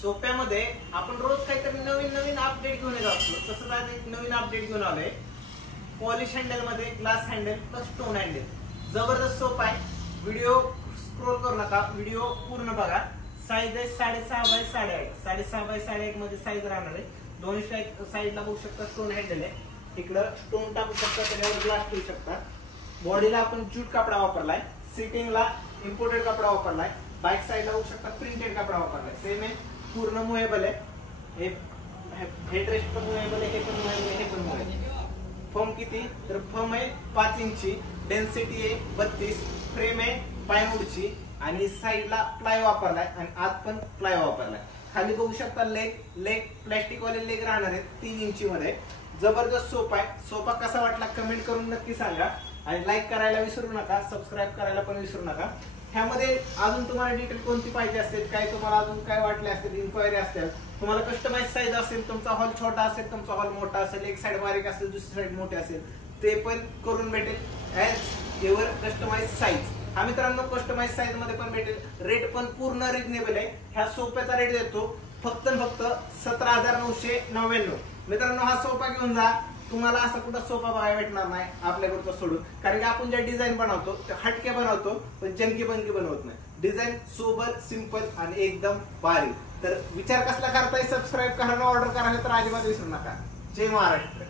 सोप्यामध्ये आपण रोज काहीतरी नवीन नवीन अपडेट घेऊन येत असतो. तसंच आज एक नवीन अपडेट घेऊन आलोय. पॉलिश हँडल मध्ये glass handle plus stone handle. जबरदस्त सोपा आहे. व्हिडिओ स्क्रोल करू नका, व्हिडिओ पूर्ण बघा. साईज आहे 6.5 बाय 8.5. 6.5 बाय 8.5 मध्ये साईज राहणार आहे. दोन्ही साईडला बघू शकता स्टोन हँडल आहे. इकडं स्टोन टाकू शकता, त्याच्यावर ग्लास ठेवू शकता. बॉडीला आपण जूट कपडा वापरलाय. सिटिंगला इम्पोर्टेड कपडा वापरलाय. बॅक साईडला बघू शकता प्रिंटेड कपडा वापरलाय. सेम आहे, पूर्ण मुव्हेबल आहे. हेडरेस्ट पण मुव्हेबल आहे, हे पण मुव्हेबल आहे, हे पण मुव्हेबल आहे. फर्म किती तर फर्म आहे 5 इंची, डेन्सिटी आहे 32, फ्रेम आहे पायवूडची आणि साईडला प्लाय वापरलाय आणि आत पण प्लाय वापरलाय. खाली बघू शकता लेग प्लॅस्टिक वाले लेग राहणार आहेत 3 इंची मध्ये. जबरदस्त सोपा आहे. सोपा कसा वाटला कमेंट करून नक्की सांगा आणि लाईक करायला विसरू नका, सबस्क्राईब करायला पण विसरू नका. ह्यामध्ये अजून तुम्हाला डिटेल कोणती पाहिजे असेल, काय तुम्हाला अजून काय वाटले असतील, इन्क्वायरी असतील, तुम्हाला कस्टमाइज साईज असेल, तुमचा हॉल छोटा असेल, तुमचा हॉल मोठा असेल, एक साईड बारीक असेल, दुसरी साईड मोठी असेल, ते पण करून भेटेल. As ever customise size. हा मित्रांनो कस्टमाइज साईज मध्ये पण भेटेल. रेट पण पूर्ण रिजनेबल आहे. ह्या सोप्याचा रेट देतो फक्त 17,999. मित्रांनो हा सोफा घेऊन जा. तुम्हाला असा कुठं सोफा बघायला भेटणार नाही आपल्याकडचा सोडून. कारण की आपण ज्या डिझाईन बनवतो त्या हटके बनवतो, पण चमकी बनकी बनवत नाही. डिझाईन सोबर, सिंपल आणि एकदम भारी. तर विचार कसला करताय, सबस्क्राईब करायला, ऑर्डर करायला तर अजिबात विसरू नका. जय महाराष्ट्र.